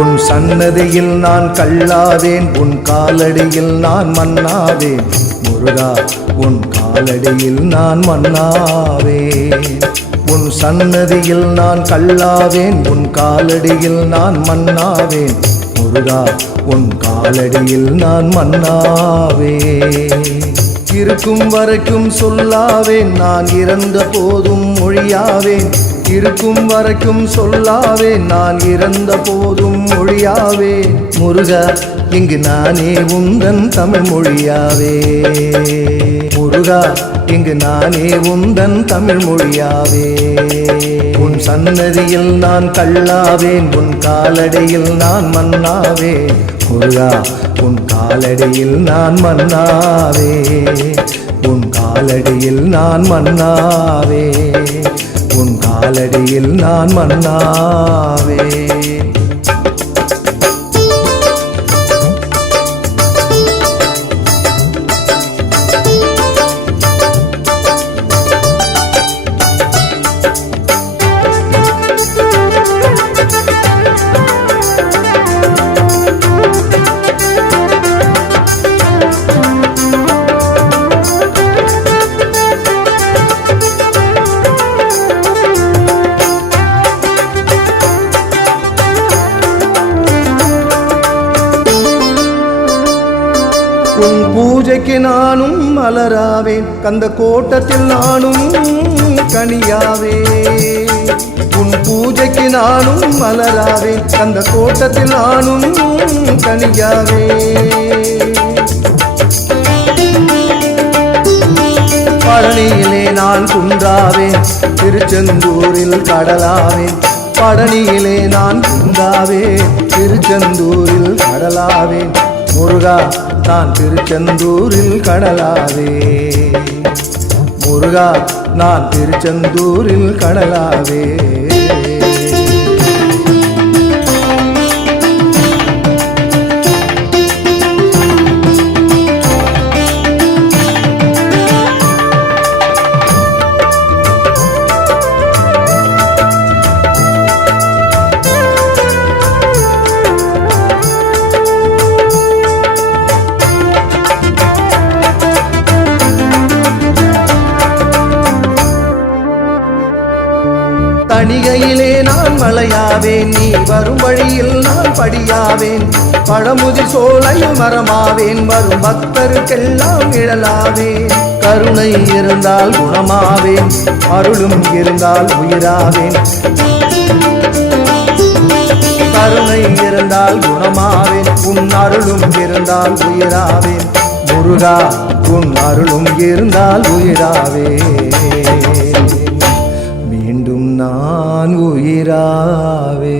உன் சன்னதியில் நான் கல்லாவேன், உன் காலடியில் நான் மன்னாவேன். முருகா உன் காலடியில் நான் மன்னாவேன். உன் சன்னதியில் நான் கல்லாவேன், உன் காலடியில் நான் மன்னாவேன். முருகா உன் காலடியில் நான் மன்னாவேன். இருக்கும் வரைக்கும் சொல்லாவேன், நான் இறந்த போதும் மொழியாவேன். இருக்கும் வரைக்கும் சொல்லாவேன், நான் இறந்த போதும் மொழியாவேன். முருகா இங்கு நானே உந்தன் தமிழ் மொழியாவே. முருகா இங்கு நானே உந்தன் தமிழ் மொழியாவே. உன் சன்னதியில் நான் கல்லாவேன், உன் காலடியில் நான் மன்னாவேன். முருகா உன் காலடியில் நான் மன்னாவே. உன் காலடியில் நான் மன்னாவே. உன் காலடியில் நான் மன்னாவே. உன் பூஜைக்கு நானும் மலராவேன், கந்த கோட்டத்தில் நானும் கனியாவே. உன் பூஜைக்கு நானும் மலராவேன், கந்த கோட்டத்தில் நானும் கனியாவே. பழனியிலே நான் குன்றாவேன், திருச்செந்தூரில் கடலாவேன். பழனியிலே நான் குன்றாவேன், திருச்செந்தூரில் கடலாவேன். முருகா நான் திருச்செந்தூரில் கடலாவே. முருகா நான் திருச்செந்தூரில் கடலாவே. தணிகையிலே நான் மலையாவேன், நீ வரும் வழியில் நான் படியாவேன். பழமுதி சோலையில் மரமாவேன், வரும் பக்தருக்கெல்லாம் நிழலாவேன். கருணை இருந்தால் குணமாவேன், அருளும் இருந்தால் உயிராவேன். கருணை இருந்தால் குணமாவேன், உன் அருளும் இருந்தால் உயிராவேன். முருகா உன் அருளும் இருந்தால் உயிராவே. மீண்டும் நான் உயிராவே.